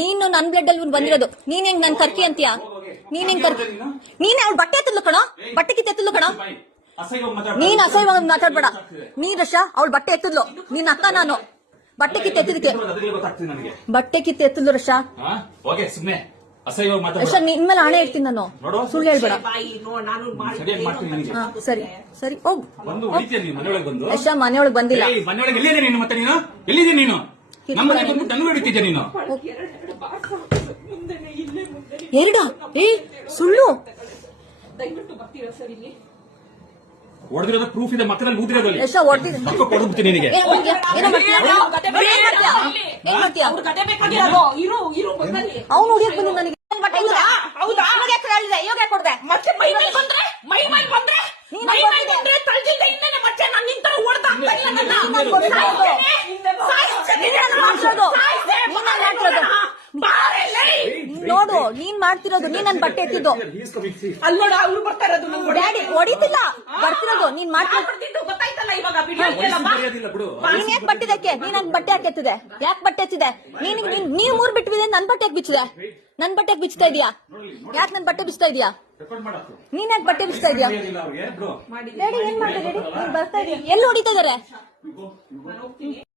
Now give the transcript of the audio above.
ನೀನು ನನ್ ಬ್ಲಡ್ ಅಲ್ಲಿ ಬಂದಿರೋದು. ನೀನ್ ಹೆಂಗ್ ನನ್ ಕರ್ಕಿ ಅಂತೀಯ? ನೀನ್ ಹೆಂಗ್ ಕರ್ಕಿ? ನೀನ್ ಅವ್ಳ ಬಟ್ಟೆ ಎತ್ತಲು ಕಣ? ಬಟ್ಟೆ ಕಿತ್ತ ಎತ್ತಲು ಕಣ? ನೀನ್ ಅಸಹ್ಯವಾಗಿ ಮಾತಾಡ್ಬೇಡ. ನೀನ್ ರಶ ಅವ್ಳ ಬಟ್ಟೆ ಎತ್ತದ್ಲು. ನಿನ್ ಅಕ್ಕ ನಾನು. ಬಟ್ಟೆ ಕಿತ್ತ ಎತ್ತಿದಕ್ಕೆ ಬಟ್ಟೆ ಕಿತ್ತ ಎತ್ತದ್ಲು ರಶ. ರಶ ನಿನ್ ಮೇಲೆ ಹಣೆ ಇಡ್ತೀನಿ ನಾನು. ಸುಳ್ಳು ಹೇಳ್ಬೇಡ. ಸರಿ. ಸರಿ ಹೋಗ್. ರಶ ಮನೆಯೊಳಗ್ ಬಂದಿಲ್ಲ. ನಮ್ಮ ಮನೆಗೆ ಬಂದ್ಬಿಟ್ಟು ನನಗೂ ಹಿಡಿತಿದ್ದೆ ನೀನು? ಮುಂದೆನೆ ಇಲ್ಲೇ ಮುಂದೆ ಎರಡ? ಏ ಸುಳ್ಳು. ದಯವಿಟ್ಟು ಬರ್ತೀರಾ ಸರ್ ಇಲ್ಲಿ? ಹೊಡೆದಿರೋದ ಪ್ರೂಫ್ ಇದೆ ಮಕ್ಕಳಲ್ಲಿ ಊದಿರೋದು ಅಲ್ಲಿ. ರಶ ಹೊಡ್ದಿದ್ದೀನಿ ಮಕ್ಕ ಕೊಡ್ಬಿಡ್ತೀನಿ ನಿನಗೆ. ಏನ್ ಮಾಡ್ತೀಯ? ಏನೋ ಮಾಡ್ತೀಯ? ಏನ್ ಮಾಡ್ತೀಯ? ಏನ್ ಮಾಡ್ತೀಯ? ಅವ್ರ ಕತೆ ಬೇಕಾಗಿರೋದು ಇರು ಇರು ಬಂದಲ್ಲಿ ಅವ್ನು ಹೊಡಿಯಕ್ ಬಂದು ನನಗೆ. ಬಟ್ಟೆ? ಹೌದಾ? ಇವಾಗ ಯಾಕೆ ಹೇಳಿದೆ? ಇವಾಗ ಯಾಕೆ? ಮತ್ತೆ ಮೈ ಮೇಲೆ ಬಂದ್ರೆ? ಮೈ ಮೇಲೆ ಬಂದ್ರೆ? ನೀನ್ ಮೈ ಮೇಲೆ ಅನ್ಕೊಂಡಿದ್ದೆ. ಬಂದ್ರೆ ಮತ್ತೆ ನಾನು ನಿಂತರ ಓಡ್ತಾ ನೀನ್ ನಾನು ನೀನ್ ಅನ್ಕೊಂಡಿರೋದು. ನೀನ್ ಮಾಡ್ತಿರೋದು. ನೀನ್ ಮಾಡ್ತಿರೋದು ನೀನ್ ನನ್ ಬಟ್ಟೆ ಎತ್ತಿದ್ದು. ಅಲ್ಲೋಡ ಅವ್ರು ಬರ್ತಾ ಇರೋದು ನಂಗೆ ಡ್ಯಾಡಿ ಹೊಡಿತಿಲ್ಲ. ಬರ್ತಿರೋದು ನೀನ್ ಮಾಡ್ತಿರೋದು ಮಾಡ್ತಿದ್ದು ಗೊತ್ತಾಯ್ತಲ್ಲ ಇವಾಗ ವಿಡಿಯೋ ಇದೆಯಲ್ಲ ಬಾ. ಮರ್ಯಾದಿಲ್ಲ ಬಿಡು. ನೀನ್ ಯಾಕೆ ಬಟ್ಟೆ ನೀನ್ ನನ್ ಬಟ್ಟೆ ಯಾಕೆ ಎತ್ತಿದೆ ಯಾಕೆ ಬಟ್ಟೆ ಎತ್ತಿದೆ ನೀನ್ ನೀನ್ ನೀವ್ ಮೂರ್ ಬಿಟ್ಟಿದೆ ನನ್ ಬಟ್ಟೆ ಯಾಕೆ ಬಿಚ್ಚಿದೆ? ನನ್ ಬಟ್ಟೆ ಯಾಕೆ ಬಿಚ್ತಾ ಇದೀಯಾ? ಯಾಕೆ ನನ್ ಬಟ್ಟೆ ಬಿಚ್ತಾ ಇದೀಯಾ? ರೆಕಾರ್ಡ್ ನೀನ್ ಯಾಕೆ ಬಟ್ಟೆ ಬಿಚ್ತಾ ಇದೀಯಾ? ಮರ್ಯಾದಿಲ್ಲ ಅವ್ರಿಗೆ. ಬಿಡು ಡ್ಯಾಡಿ ಏನ್ ಮಾಡ್ತಾ ಡ್ಯಾಡಿ ನೀನ್ ಬರ್ತಾ ಇದೀಯ ಎಲ್ಲಿ ಹೊಡಿತಾ ಇದಾರೆ ನಾನು ಹೋಗ್ತೀನಿ